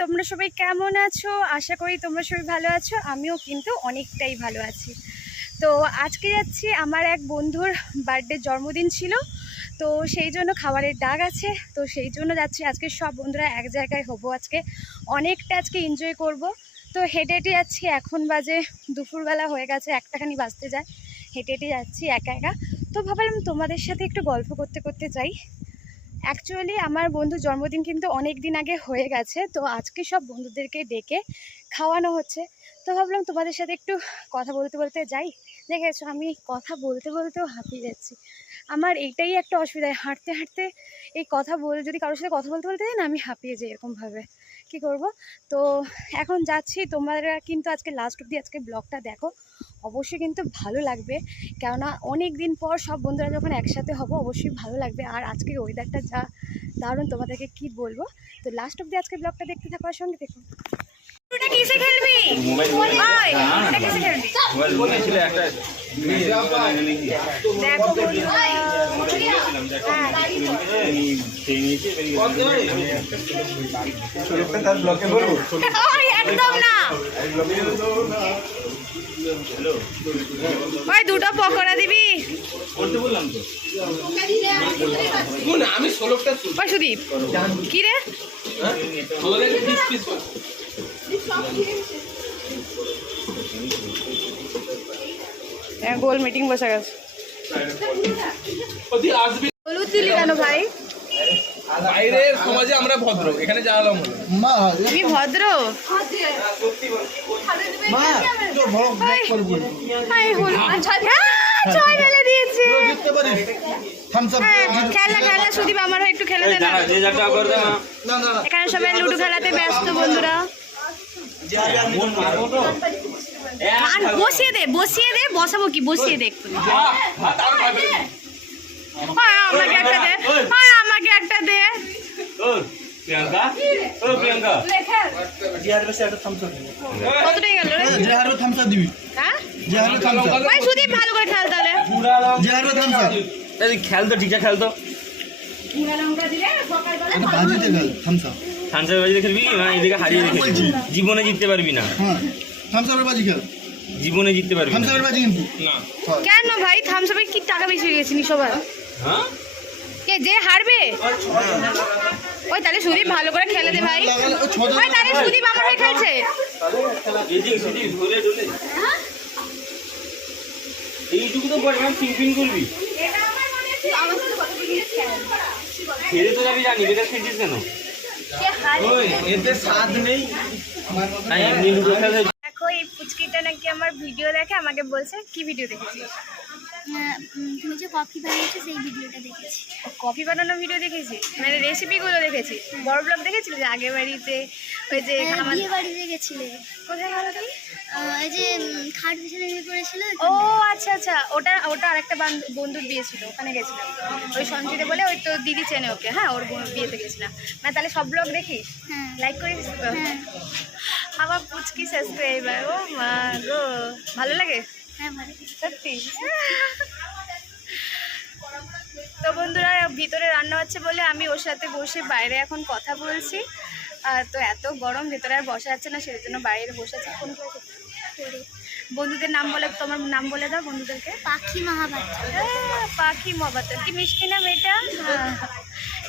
কেমন আছো? আশা করি তোমরা সবাই ভালো আছো। আমিও কিন্তু অনেকটাই ভালো আছি। তো আজকে যাচ্ছি আমার এক বন্ধুর বার্থডে জন্মদিন ছিল। তো সেই জন্য খাবারের ডাক আছে। তো সেই জন্য যাচ্ছি। আজকে সব বন্ধুরা এক জায়গায় হব আজকে। অনেকটা আজকে এনজয় করব। তো হেঁটে হেঁটে যাচ্ছি। এখন বাজে দুপুরবেলা হয়ে গেছে। একটাখানি বাজতে যায়। হেঁটে হেঁটে যাচ্ছি একা একা। তো ভাবলাম তোমাদের সাথে একটু গল্প করতে করতে যাই। অ্যাকচুয়ালি আমার বন্ধুর জন্মদিন কিন্তু অনেক দিন আগে হয়ে গেছে, তো আজকে সব বন্ধুদেরকে ডেকে খাওয়ানো হচ্ছে। তো ভাবলাম তোমাদের সাথে একটু কথা বলতে বলতে যাই। দেখেছ, আমি কথা বলতে বলতেও হাঁপিয়ে যাচ্ছি। আমার এইটাই একটা অসুবিধা, হাঁটতে হাঁটতে এই কথা বল, যদি কারোর সাথে কথা বলতে বলতে না, আমি হাঁপিয়ে যাই এরকমভাবে। কি করব? তো এখন যাচ্ছি, তোমরা কিন্তু আজকে লাস্ট অব্দি আজকে ব্লগটা দেখো। অবশ্যই কিন্তু ভালো লাগবে। কেননা অনেক দিন পর সব বন্ধুরা যখন একসাথে হব, অবশ্যই ভালো লাগবে। আর আজকে ওয়েদারটা যা দারুণ, তোমাদেরকে কি বলব? তো লাস্ট অব্দি আজকে ব্লগটা দেখতে থাকার সঙ্গে দেখো ওই, একদম না। ওই দুটো পকোড়া দিবি? আমি ওই সুদীপ। কি রে? গোল মিটিং বসে গেছে। হলুদ দিলি কেন ভাই? বাইরের সমাজে আমরা ভদ্র এখানে জানালাম মা তুমি ভদ্র? মা তো বড় ব্লক করব আই হলুদ। ছয় ফেলে দিয়েছে। জিততে পারিস থামস আপ হ্যাঁ, খেলা খেলা সুদীপ আমার হয়ে একটু খেলে দে না। এখানে সবাই লুডো খেলাতে ব্যস্ত বন্ধুরা। আর বসিয়ে দে বসিয়ে দে বসাবো কি? বসিয়ে দে। আমাকে একটা দে হয়, আমাকে একটা দে। গেল রে? যে হারবে থামস আপ দিবি হ্যাঁ বাজিতে খেলবি এদিকে হারিয়ে রেখে বলছি। জীবনে জিততে পারবি না। হ্যাঁ বাজি খেল। জীবনে জিততে পারবি থামস না বাজি কিন্তু। না। কেন ভাই? থামসাপে কি টাকা বেশি হয়ে গেছিনি সবার? হ্যাঁ? কে যে হারবে? ওই তাহলে সুদীপ ভালো করে খেলে দে ভাই। ওই তাহলে সুদীপ আমার হয়ে খেলছে। এইটুকু তো বল মানে পিং পিং করবি খেলে তো যাবি জানি বেকার খেলছিস কেন? খেলে দেখো এই পুচকিটা নাকি আমার ভিডিও দেখে আমাকে বলছে কি ভিডিও দেখেছিস? উম, তুমি যে কফি বানিয়েছো সেই ভিডিওটা দেখেছি। কফি বানানো ভিডিও দেখেছি? মানে রেসিপিগুলো দেখেছি। বড় ব্লগ দেখেছিলে যে আগে বাড়িতে ওই যে হ্যাঁ, বিয়ে বাড়িতে গেছিলে। কোথায় ভালো তুমি? এই যে খাট বিছানা নিয়ে পড়েছিল ও আচ্ছা আচ্ছা। ওটা ওটা আরেকটা বান্ধ- বন্ধুর বিয়ে ছিল ওখানে গেছিলাম। ওই সঞ্জিতে বলে ওই তো দিদি চেনে ওকে। হ্যাঁ ওর বিয়েতে গেছিলাম। মানে তাহলে সব ব্লগ দেখিস হ্যাঁ। লাইক করিস? হ্যাঁ। আমার পুচকি সাবস্ক্রাইবার ও মা গো। ভালো লাগে? সত্যি। তো বন্ধুরা ভিতরে রান্না হচ্ছে বলে আমি ওর সাথে বসে বাইরে এখন কথা বলছি। আর তো এত গরম ভেতরে আর বসা যাচ্ছে না সেই জন্য বাইরে বসে আছি। ফোন করে বন্ধুদের নাম বলে তোমার নাম বলে দাও বন্ধুদেরকে। পাখি মহাপাত্র পাখি মবাতা কি মিষ্টি নাম এটা হ্যাঁ।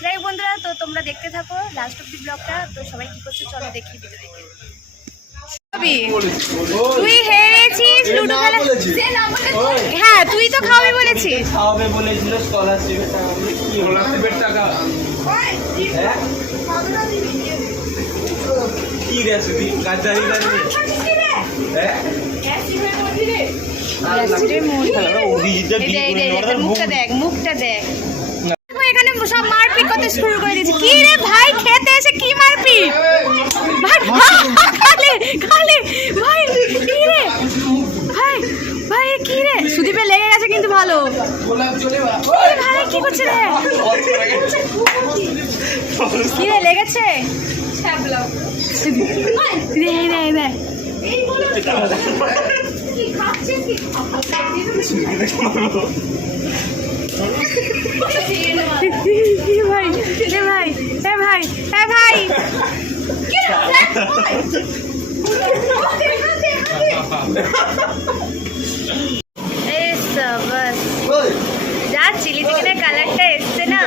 যাই বন্ধুরা তো তোমরা দেখতে থাকো লাস্ট অব্দি ব্লগটা। তো সবাই কি করছে? চলো দেখি ভিতরে তুই হেরেছিস লুডো খেলা হ্যাঁ তুই তো খাওয়াবি বলেছিস। খাওয়াবে বলেছিল স্কলারশিপের টাকা। স্কলারশিপের টাকা হ্যাঁ? কি গাদ্দারি করবি হ্যাঁ? মুখটা দেখ মুখটা দেখো, এখানে সব মারপিট করতে শুরু করে দিয়েছে। কি রে ভাই খেতে এসে কি মারপিট? ভাই খালে খালে ভাই কি রে? ভাই ভাই কি রে? সুদীপে লেগে গেছে কিন্তু ভালো। ভাই কি করছে রে? কি রে লেগেছে। এ ভাই এ ভাই এ ভাই এ ভাই এই সাবাস যা চিলি চিকেনের কালারটা এসছে না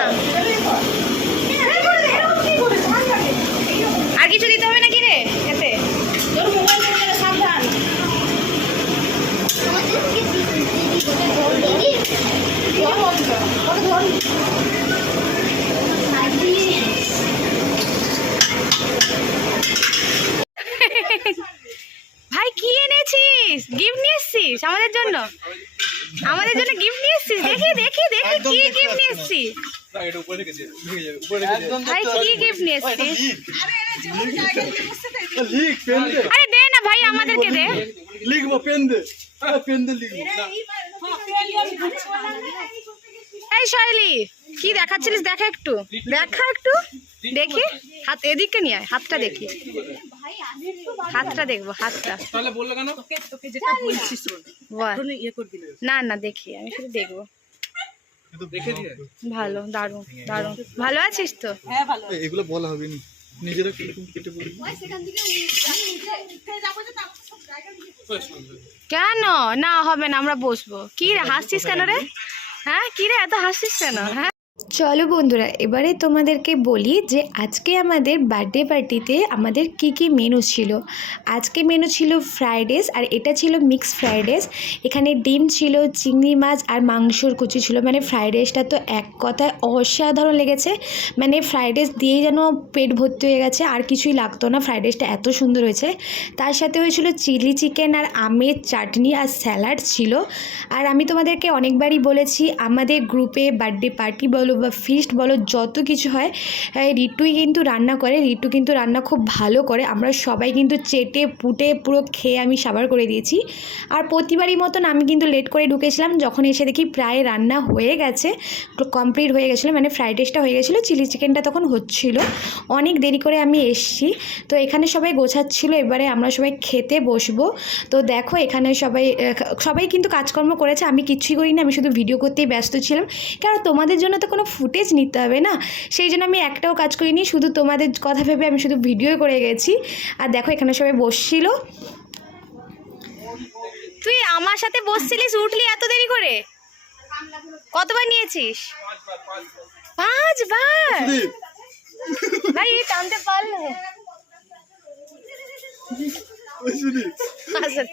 আর কিছু দিতে হবে নাকি রে এতে ভাই কি এনেছিস গিফট নিয়ে এসছিস আমাদের জন্য আমাদের জন্য গিফট নিয়ে এসছিস দেখি দেখি দেখি কি গিফট নিয়ে এসছিস না, এটা উপরে রেখেছে ঢুকে যাবে, উপরে রেখেছে ভাই কি গিফট নিয়ে এসছিস? লিখ। পেন দে। আরে দে না ভাই আমাদেরকে দে। লিখব পেন দে। পেন দে লিখব। এই শৈলি কি দেখাচ্ছিলিস? দেখা একটু। দেখা একটু। দেখি। হাত এদিকে নিয়ে আয় হাতটা দেখি। হাতটা দেখব হাতটা। তাহলে বলল কেন? না না দেখি আমি শুধু দেখব। ভালো দারুণ দারুণ। ভালো আছিস তো? এগুলো বলা হবে না। নিজেরা কীরকম কেটে বলবি কেন? না হবে না আমরা বসবো। কি রে হাসছিস কেন রে? হ্যাঁ কি রে এত হাসছিস কেন? হ্যাঁ? চলো বন্ধুরা, এবারে তোমাদেরকে বলি যে আজকে আমাদের বার্থডে পার্টিতে আমাদের কি কি মেনু ছিল। আজকে মেনু ছিল ফ্রাইড রাইস আর এটা ছিল মিক্স ফ্রাইড রাইস এখানে ডিম ছিল, চিংড়ি মাছ আর মাংসর কুচি ছিল। মানে ফ্রাইড রাইসটা তো এক কথায় অসাধারণ লেগেছে। মানে ফ্রাইড রাইস দিয়েই যেন পেট ভর্তি হয়ে গেছে, আর কিছুই লাগতো না। ফ্রাইড রাইসটা এত সুন্দর হয়েছে। তার সাথে হয়েছিল চিলি চিকেন আর আমের চাটনি আর স্যালাড ছিল। আর আমি তোমাদেরকে অনেকবারই বলেছি, আমাদের গ্রুপে বার্থডে পার্টি বলো বা ফিস্ট বলো, যত কিছু হয় এই রিটুই কিন্তু রান্না করে, রিটু কিন্তু রান্না খুব ভালো করে। আমরা সবাই কিন্তু চেটে, পুটে পুরো খেয়ে আমি সাবার করে দিয়েছি। আর প্রতিবারই মতন আমি কিন্তু লেট করে ঢুকেছিলাম, যখন এসে দেখি প্রায় রান্না হয়ে গেছে কমপ্লিট হয়ে গেছিল মানে ফ্রাইড রাইসটা হয়ে গেছিল চিলি চিকেনটা তখন হচ্ছিল। অনেক দেরি করে আমি এসছি। তো এখানে সবাই গোছাচ্ছিল, এবারে আমরা সবাই খেতে বসবো। তো দেখো, এখানে সবাই সবাই কিন্তু কাজকর্ম করেছে, আমি কিচ্ছুই করিনি, আমি শুধু ভিডিও করতেই ব্যস্ত ছিলাম। কারণ তোমাদের জন্য তো কোনো ফুটেজ নিতে হবে না? সেই জন্য আমি একটাও কাজ করিনি শুধু তোমাদের কথা ভেবে আমি শুধু ভিডিও করে গেছি। আর দেখো এখানে সবাই বসছিল। তুই আমার সাথে বসছিলিস উঠলি এত দেরি করে? কতবার নিয়েছিস? পাঁচবার। ভাই টানতে পারল। আসলে।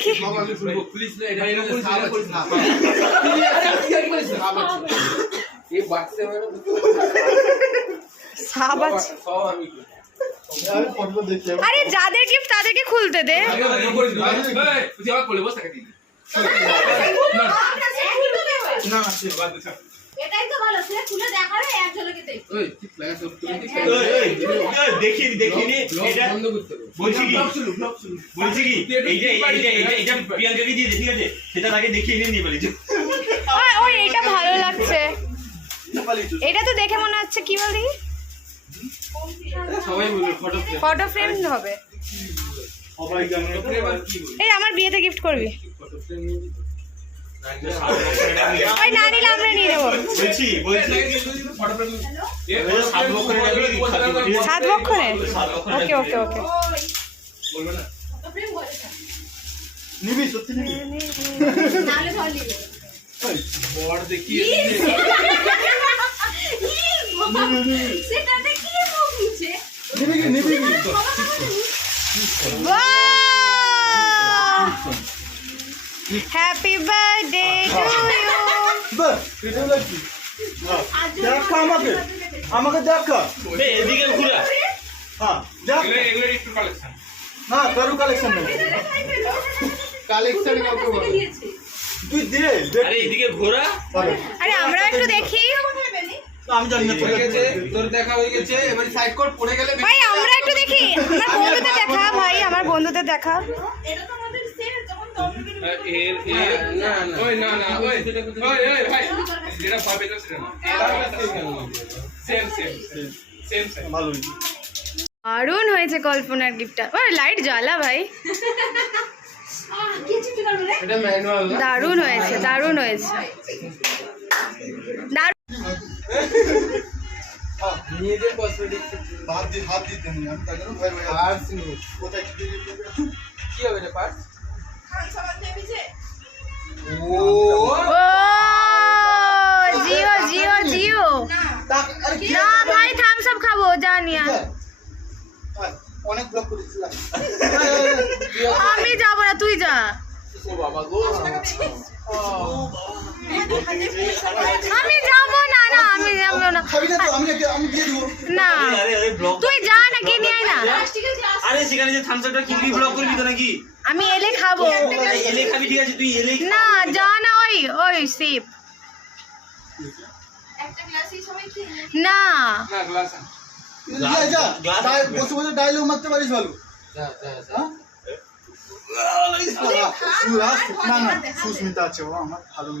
দেখি পুলিশ না এটা এরকম করিস না এই বাচ্চা মানে সাপ আছে সব আমি আমি ফটো দেখি আরে যাদের গিফট তাদেরকে খুলতে দে না এটাই তো ভালো খুলে দেখাবে ওই ঠিক লাগা সব এটা বন্ধ করতে বলছি কি? ব্লগ শুরু ব্লগ শুরু। বলছি কি? এই যে এই যে এই যে প্রিয়াঙ্কাকে দিয়ে ঠিক আছে? সেটা আগে দেখিয়ে নিয়ে নিয়ে বলেছি। ওই ওই এটা ভালো লাগছে। এটা তো দেখে মনে হচ্ছে কি বল ফটো ফটো ফ্রেম হবে। এই আমার বিয়েতে গিফট করবি। ফটো ফ্রেম ওই না নিলে আমরা নিয়ে নেব। বলছি বলছি। সাত বক্ষণে ওকে ওকে ওকে। বলবে না। নিবি সত্যি নিবি? ধর নিবে। বর নিবি কি নিবি কি হ্যাপি বার্থডে টু ইউ দেখা আমাকে। আমাকে দেখা এদিকে ঘুরা হ্যাঁ দেখ এগুলো একটু কালেকশন না কারু কালেকশন নেই কালেকশন কাউকে বল তুই দে আরে এদিকে ঘোরা। আরে আমরা একটু দেখি। তো আমি জানি না হয়ে গেছে তোর দেখা হয়ে গেছে। এবার সাইড কোড পড়ে গেলে ভাই আমরা একটু দেখি। আমার বন্ধুদের দেখা ভাই আমার বন্ধুদের দেখা। দারুণ হয়েছে কল্পনার গিফটটা। ও লাইট জ্বালা ভাই। দারুণ হয়েছে দারুণ হয়েছে। কি হবে রে, পার্স? জিও জিও জিও। না ভাই থামস আপ খাব জানি আর। অনেক ব্লক করেছিলাম আমি যাব না তুই যা। ও বাবা গো আমি যাব না না আমি যাব না খাবি না তো আমি একটা- আমি দিয়ে দেবো না আরে আরে ব্লগ তুই যা না কে নিয়ে আয় না সেখানে যে থামস আপটা কিনবি ব্লগ করবি তো নাকি? আমি এলে খাব। এলে খাবি ঠিক আছে? তুই এলে না যা না ওই ওই সিপ না। না গ্লাস কিন্তু যা যা গ্লাস ডাই- আসবে। বসে বসে ডায়লগ মারতে পারিস ভালো। যা যা যা। হ্যাঁ? না না সুস্মিতা আছে ও আমার ভালো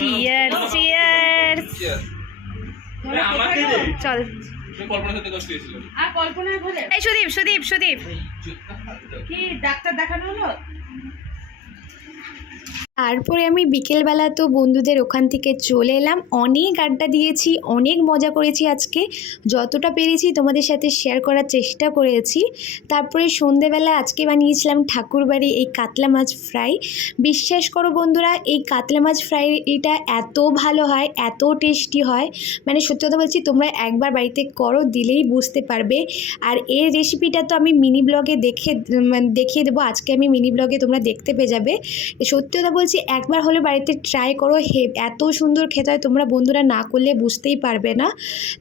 চিয়ার চিয়ার আরে আমাকে দে। চল। তুই কল্পনার সাথে কষ্ট হয়েছিল আর কল্পনায় এই সুদীপ সুদীপ সুদীপ। কি ডাক্তার দেখানো হলো? তারপরে আমি বিকেলবেলা তো বন্ধুদের ওখান থেকে চলে এলাম। অনেক আড্ডা দিয়েছি, অনেক মজা করেছি আজকে। যতটা পেরেছি তোমাদের সাথে শেয়ার করার চেষ্টা করেছি। তারপরে সন্ধেবেলা আজকে বানিয়েছিলাম ঠাকুরবাড়ি এই কাতলা মাছ ফ্রাই বিশ্বাস করো বন্ধুরা, এই কাতলা মাছ ফ্রাই এটা এত ভালো হয়, এত টেস্টি হয়। মানে সত্যি কথা বলছি, তোমরা একবার বাড়িতে করো, দিলেই বুঝতে পারবে। আর এই রেসিপিটা তো আমি মিনি ব্লগে দেখে মানে দেখিয়ে দেবো। আজকে আমি মিনি ব্লগে তোমরা দেখতে পেয়ে যাবে। সত্যি কথা বলছি একবার হলে বাড়িতে ট্রাই করো। হে, এত সুন্দর খেতে হয়, তোমরা বন্ধুরা না করলে বুঝতেই পারবে না।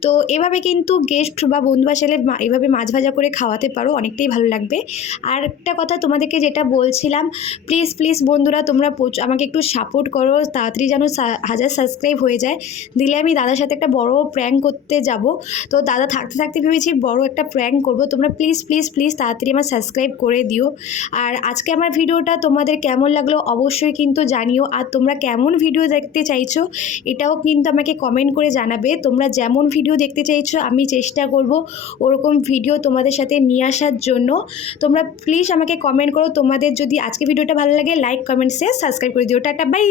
তো এভাবে কিন্তু গেস্ট বা বন্ধু আসলে মা- এভাবে মাছ ভাজা করে খাওয়াতে পারো, অনেকটাই ভালো লাগবে। আর একটা কথা তোমাদেরকে যেটা বলছিলাম প্লিজ প্লিজ বন্ধুরা, তোমরা আমাকে একটু সাপোর্ট করো, তাড়াতাড়ি যেন হাজার সাবস্ক্রাইব হয়ে যায়। দিলে আমি দাদার সাথে একটা বড় প্র্যাঙ্ক করতে যাব। তো দাদা থাকতে থাকতে ভেবেছি বড় একটা প্র্যাঙ্ক করব। তোমরা প্লিজ প্লিজ প্লিজ তাড়াতাড়ি আমার সাবস্ক্রাইব করে দিও। আর আজকে আমার ভিডিওটা তোমাদের কেমন লাগল অবশ্যই কিন্তু জানিও আর তোমরা কেমন ভিডিও দেখতে চাইছো, এটাও কিন্তু আমাকে কমেন্ট করে জানাবে। তোমরা যেমন ভিডিও দেখতে চাইছো, আমি চেষ্টা করব ওরকম ভিডিও তোমাদের সাথে নিয়ে আসার জন্য। তোমরা প্লিজ আমাকে কমেন্ট করো। তোমাদের যদি আজকে ভিডিওটা ভালো লাগে লাইক কমেন্ট শেয়ার সাবস্ক্রাইব করে দিও। Tata bye